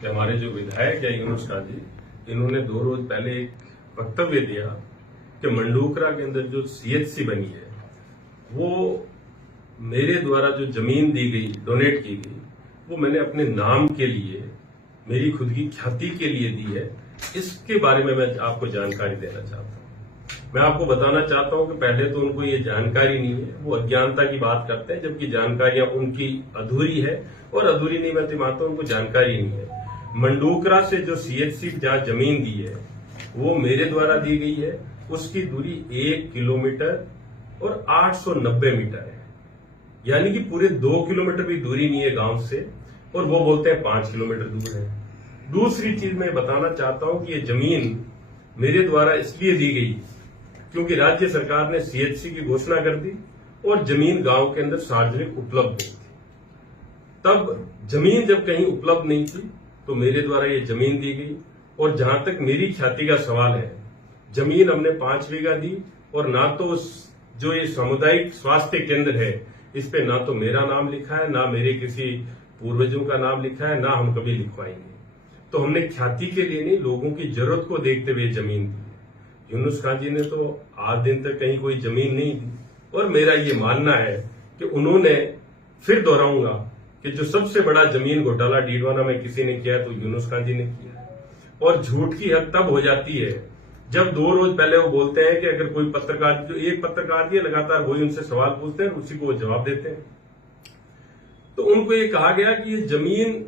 कि हमारे जो विधायक है यूनुस काजी, इन्होंने 2 रोज पहले एक वक्तव्य दिया कि मंडूकरा के अंदर जो सीएचसी बनी है वो मेरे द्वारा जो जमीन दी गई, डोनेट की गई, वो मैंने अपने नाम के लिए, मेरी खुद की ख्याति के लिए दी है। इसके बारे में मैं आपको जानकारी देना चाहता हूं। मैं आपको बताना चाहता हूं कि पहले तो उनको ये जानकारी नहीं है, वो अज्ञानता की बात करते हैं, जबकि जानकारियां उनकी अधूरी है। और अधूरी नहीं, मैं तो मानता हूं उनको जानकारी नहीं है। मंडूकरा से जो सीएचसी जहां जमीन दी है वो मेरे द्वारा दी गई है। उसकी दूरी 1 किलोमीटर और 890 मीटर है, यानी कि पूरे 2 किलोमीटर भी दूरी नहीं है गांव से, और वो बोलते हैं 5 किलोमीटर दूर है। दूसरी चीज मैं बताना चाहता हूं कि ये जमीन मेरे द्वारा इसलिए दी गई क्योंकि राज्य सरकार ने सीएचसी की घोषणा कर दी और जमीन गांव के अंदर सार्वजनिक उपलब्ध नहीं थी। तब जमीन जब कहीं उपलब्ध नहीं थी तो मेरे द्वारा ये जमीन दी गई। और जहां तक मेरी ख्याति का सवाल है, जमीन हमने 5 बीघा दी, और ना तो जो ये सामुदायिक स्वास्थ्य केंद्र है इस पे ना तो मेरा नाम लिखा है, ना मेरे किसी पूर्वजों का नाम लिखा है, ना हम कभी लिखवाएंगे। तो हमने ख्याति के लिए नहीं, लोगों की जरूरत को देखते हुए जमीन दी। यूनुस खान जी ने तो आज दिन तक कहीं कोई जमीन नहीं दी। और मेरा ये मानना है कि उन्होंने, फिर दोहराऊंगा, कि जो सबसे बड़ा जमीन घोटाला डीडवाना में किसी ने किया है तो यूनुस खान जी ने किया है। और झूठ की हद तब हो जाती है जब 2 रोज पहले वो बोलते हैं कि अगर कोई पत्रकार, जो एक पत्रकार जी लगातार वही उनसे सवाल पूछते हैं, उसी को वो जवाब देते हैं। तो उनको ये कहा गया कि ये जमीन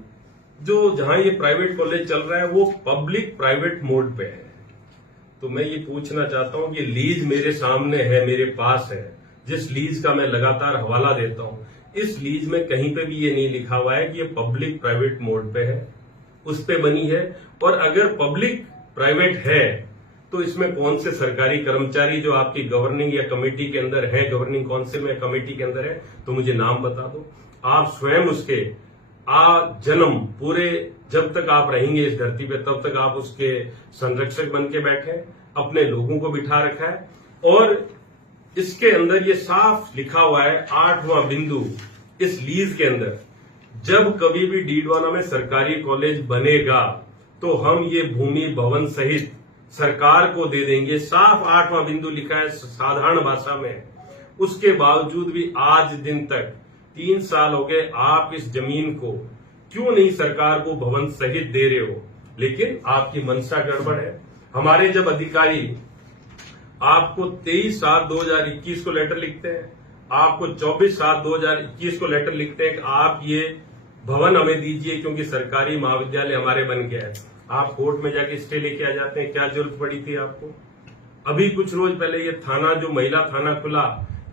जो जहां ये प्राइवेट कॉलेज चल रहा है वो पब्लिक प्राइवेट मोड पे है। तो मैं ये पूछना चाहता हूं कि लीज मेरे सामने है, मेरे पास है, जिस लीज का मैं लगातार हवाला देता हूं, इस लीज में कहीं पे भी ये नहीं लिखा हुआ है कि ये पब्लिक प्राइवेट मोड पे है, उस पे बनी है। और अगर पब्लिक प्राइवेट है तो इसमें कौन से सरकारी कर्मचारी जो आपकी गवर्निंग या कमेटी के अंदर है, गवर्निंग काउंसिल में कमेटी के अंदर है, तो मुझे नाम बता दो। आप स्वयं उसके जन्म पूरे, जब तक आप रहेंगे इस धरती पे तब तक आप उसके संरक्षक बन के बैठे, अपने लोगों को बिठा रखा है। और इसके अंदर ये साफ लिखा हुआ है, 8वां बिंदु इस लीज के अंदर, जब कभी भी डीडवाना में सरकारी कॉलेज बनेगा तो हम ये भूमि भवन सहित सरकार को दे देंगे। साफ 8वां बिंदु लिखा है साधारण भाषा में। उसके बावजूद भी आज दिन तक 3 साल हो गए, आप इस जमीन को क्यों नहीं सरकार को भवन सहित दे रहे हो? लेकिन आपकी मंशा गड़बड़ है। हमारे जब अधिकारी आपको 23/7/2021 को लेटर लिखते हैं, आपको 24/7/2021 को लेटर लिखते हैं कि आप ये भवन हमें दीजिए क्योंकि सरकारी महाविद्यालय हमारे बन गया है, आप कोर्ट में जाके स्टे लेके आ जाते हैं। क्या जरूरत पड़ी थी आपको? अभी कुछ रोज पहले ये थाना, जो महिला थाना खुला,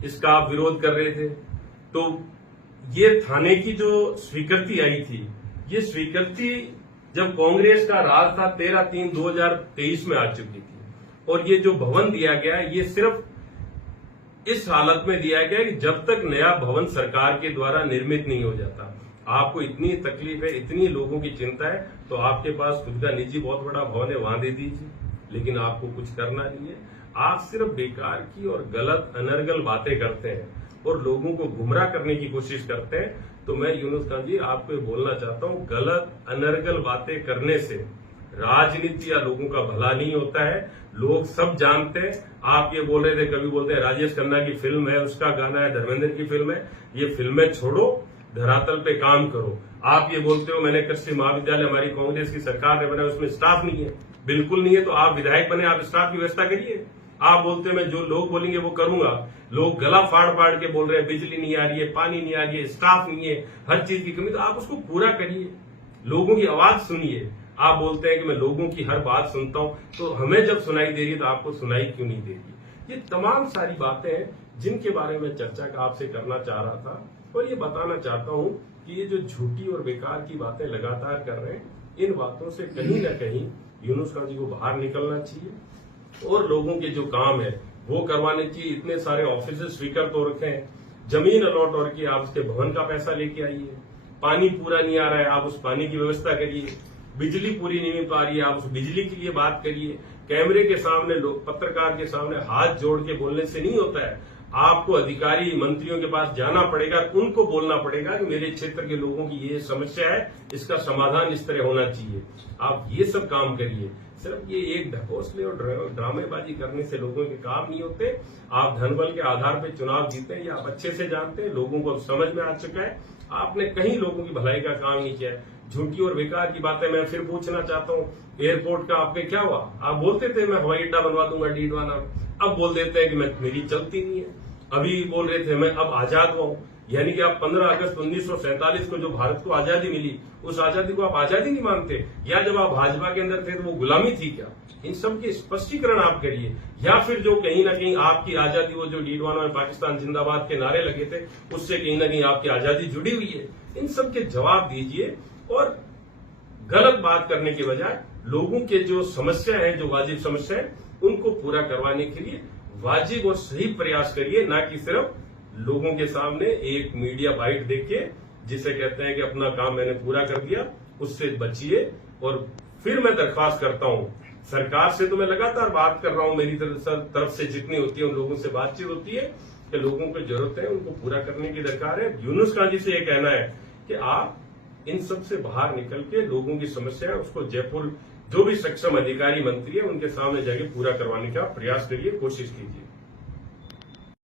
इसका आप विरोध कर रहे थे। तो ये थाने की जो स्वीकृति आई थी, ये स्वीकृति जब कांग्रेस का राज था 13/3/2023 में आ चुकी थी। और ये जो भवन दिया गया, ये सिर्फ इस हालत में दिया गया कि जब तक नया भवन सरकार के द्वारा निर्मित नहीं हो जाता। आपको इतनी तकलीफ है, इतनी लोगों की चिंता है, तो आपके पास खुद का निजी बहुत बड़ा भवन है, वहां दे दीजिए। लेकिन आपको कुछ करना नहीं है। आप सिर्फ बेकार की और गलत अनर्गल बातें करते हैं और लोगों को गुमराह करने की कोशिश करते हैं। तो मैं यूनुस खान जी आपको ये बोलना चाहता हूं, गलत अनर्गल बातें करने से राजनीति या लोगों का भला नहीं होता है। लोग सब जानते हैं। आप ये बोल रहे थे, कभी बोलते हैं राजेश खन्ना की फिल्म है, उसका गाना है, धर्मेंद्र की फिल्म है। ये फिल्में छोड़ो, धरातल पे काम करो। आप ये बोलते हो मैंने कृषि महाविद्यालय हमारी कांग्रेस की सरकार ने बनाया, उसमें स्टाफ नहीं है। बिल्कुल नहीं है, तो आप विधायक बने, आप स्टाफ की व्यवस्था करिए। आप बोलते हो मैं जो लोग बोलेंगे वो करूंगा। लोग गला फाड़ फाड़ के बोल रहे हैं बिजली नहीं आ रही है, पानी नहीं आ रही है, स्टाफ नहीं है, हर चीज की कमी, तो आप उसको पूरा करिए, लोगों की आवाज सुनिए। आप बोलते हैं कि मैं लोगों की हर बात सुनता हूं, तो हमें जब सुनाई दे रही है तो आपको सुनाई क्यों नहीं दे रही? ये तमाम सारी बातें हैं जिनके बारे में चर्चा का आपसे करना चाह रहा था। और ये बताना चाहता हूं कि ये जो झूठी और बेकार की बातें लगातार कर रहे हैं, इन बातों से कहीं ना कहीं यूनुस खान जी को बाहर निकलना चाहिए और लोगों के जो काम है वो करवाने चाहिए। इतने सारे ऑफिस स्वीकृत हो रखे हैं, जमीन अलॉट हो रखी है, आप उसके भवन का पैसा लेके आइए। पानी पूरा नहीं आ रहा है, आप उस पानी की व्यवस्था करिए। बिजली पूरी नहीं मिल पा रही है, आप उस बिजली के लिए बात करिए। कैमरे के सामने लोग, पत्रकार के सामने हाथ जोड़ के बोलने से नहीं होता है। आपको अधिकारी मंत्रियों के पास जाना पड़ेगा, उनको बोलना पड़ेगा कि मेरे क्षेत्र के लोगों की ये समस्या है, इसका समाधान इस तरह होना चाहिए। आप ये सब काम करिए। सिर्फ ये एक ढकोसले और ड्रामेबाजी करने से लोगों के काम नहीं होते। आप धनबल के आधार पर चुनाव जीते हैं, ये आप अच्छे से जानते हैं, लोगों को अब समझ में आ चुका है। आपने कहीं लोगों की भलाई का काम नहीं किया है। झूठी और बेकार की बातें मैं फिर पूछना चाहता हूँ, एयरपोर्ट का आपके क्या हुआ? आप बोलते थे मैं हवाई अड्डा बनवा दूंगा डीडवाना, अब बोल देते हैं कि मेरी चलती नहीं है। अभी बोल रहे थे मैं अब आजाद हुआ हूं, यानी कि आप 15 अगस्त 1947 को जो भारत को आजादी मिली, उस आजादी को आप आजादी नहीं मानते, या जब आप भाजपा के अंदर थे तो वो गुलामी थी क्या? इन सब के स्पष्टीकरण आप करिए। या फिर जो कहीं ना कहीं आपकी आजादी, वो जो डीडवाना में पाकिस्तान जिंदाबाद के नारे लगे थे, उससे कहीं ना कहीं आपकी आजादी जुड़ी हुई है। इन सब के जवाब दीजिए और गलत बात करने के बजाय लोगों के जो समस्या है, जो वाजिब समस्या है, उनको पूरा करवाने के लिए वाजिब और सही प्रयास करिए, ना कि सिर्फ लोगों के सामने एक मीडिया बाइट देखिए जिसे कहते हैं कि अपना काम मैंने पूरा कर दिया, उससे बचिए। और फिर मैं दरख्वास्त करता हूं सरकार से, तो मैं लगातार बात कर रहा हूं, मेरी तरफ से जितनी होती है उन लोगों से बातचीत होती है कि लोगों को जरूरत है, उनको पूरा करने की दरकार है। यूनुस खान जी से यह कहना है कि आप इन सब से बाहर निकल के लोगों की समस्या है उसको जयपुर जो भी सक्षम अधिकारी मंत्री है उनके सामने जाके पूरा करवाने का प्रयास करिए, कोशिश कीजिए।